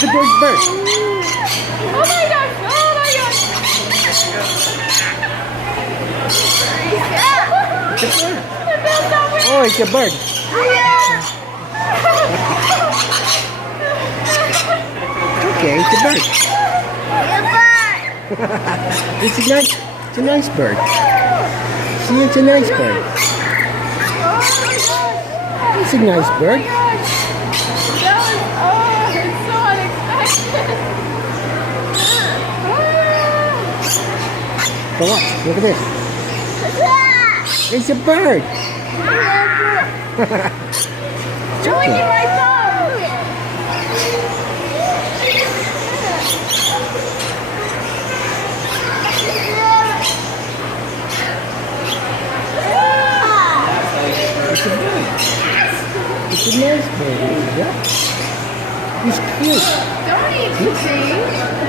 Look at this bird. Oh my gosh! Oh my gosh! It's a bird. The bill's not working. Oh, it's a bird. Okay, it's a bird. It's a nice bird. See, it's a nice bird. It's a nice bird. So what? Look at this. It's a bird. It's okay. It's a bird. It's a nice bird. Yeah. He's cute. Don't eat the thing.